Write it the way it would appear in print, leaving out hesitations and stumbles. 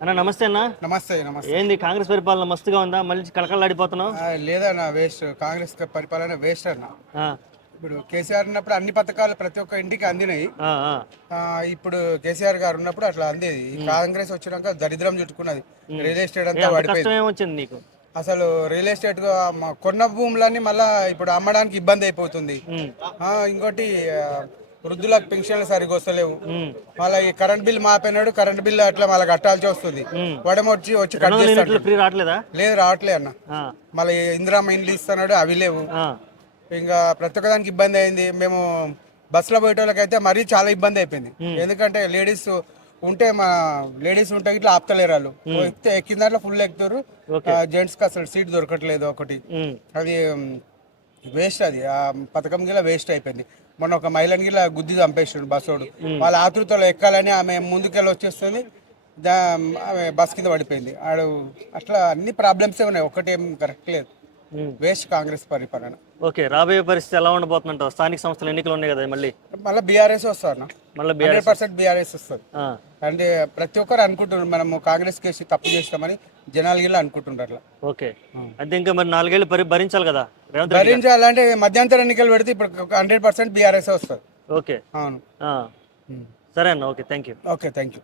అన్న నమస్తే అన్న. నమస్తే నమస్తే. ఏంది కాంగ్రెస్ పరిపాలన మస్తుగా ఉందా? మళ్ళీ కలకలాడిపోతున్నావు. లేదన్న, వేస్ట్. కాంగ్రెస్ పరిపాలన వేస్ట్ అన్న. ఆ, ఇప్పుడు కేసీఆర్ ఉన్నప్పుడు అన్ని పథకాలు ప్రతి ఒక్క ఇంటికి అందినాయి. ఆ, ఆ. ఇప్పుడు కేసీఆర్ గారు ఉన్నప్పుడు అట్లా అందేది. ఈ కాంగ్రెస్ వచ్చినాక దరిద్రం చుట్టుకున్నది. రియల్ ఎస్టేట్ అంతా అంత కష్టం పడిపోయింది. ఏమొచ్చింది నీకు? అసలు రియల్ ఎస్టేట్ కొన్న భూములన్నీ మళ్ళా ఇప్పుడు అమ్మడానికి ఇబ్బంది అయిపోతుంది. ఇంకోటి వృద్ధులకు పెన్షన్లు సరిగ్గా వస్తలేవు. మళ్ళీ ఈ కరెంట్ బిల్ మాపోయినాడు, కరెంట్ బిల్ అట్లా మళ్ళీ కట్టాల్సి వస్తుంది. వచ్చి కట్ చేస్తాడు. ఫ్రీ రావట్లేదా? లేదు, రావట్లే అన్న. మళ్ళీ ఇందిరామ్మ ఇండ్లు ఇస్తున్నాడు, అవి లేవు. ఇంకా ప్రతి ఒక్కదానికి ఇబ్బంది అయింది. మేము బస్సులో పోయేటోళ్ళకైతే మరీ చాలా ఇబ్బంది అయిపోయింది. ఎందుకంటే లేడీస్ ఉంటే లేడీస్ ఉంటే ఇట్లా ఆపుతలేరు వాళ్ళు. ఎక్కిన దాంట్లో ఫుల్ ఎక్కుతారు. జెంట్స్ కి అసలు సీట్ దొరకట్లేదు ఒకటి. అది వేస్ట్. అది ఆ పథకం గిలా వేస్ట్ అయిపోయింది. మొన్న ఒక మహిళని గిలా గుద్ది చంపేసాడు బస్సోడు. వాళ్ళ ఆతృతలో ఎక్కాలని ఆమె ముందుకెళ్ళి వచ్చేస్తుంది, ఆమె బస్ కింద పడిపోయింది. ఆడు అట్లా అన్ని ప్రాబ్లమ్సే ఉన్నాయి, ఒకటేం కరెక్ట్ లేదు. వేస్ట్ కాంగ్రెస్ పరిపాలన. ఓకే, రాబోయే పరిస్థితి ఎలా ఉండబోతుందంటావు? స్థానిక సంస్థల ఎన్నికలు ఉన్నాయి కదా మళ్ళీ బీఆర్ఎస్ వస్తారు. మళ్ళీ 100% బీఆర్ఎస్ వస్తుంది. అంటే ప్రతి ఒక్కరు అనుకుంటున్నారు మనము కాంగ్రెస్ కేసు తప్పు చేస్తామని, జనాలు గిల్ల అనుకుంటున్నారు అట్లా. ఓకే, అంటే ఇంకా మరి 4 ఏళ్ళు భరించాలి కదా రేవంత్ రెడ్డి? భరించాలంటే మధ్యంతర ఎన్నికలు పెడితే ఇప్పుడు 100% బీఆర్ఎస్ వస్తుంది. ఓకే, అవును. సరే అన్న. Okay, thank you. Okay, thank you.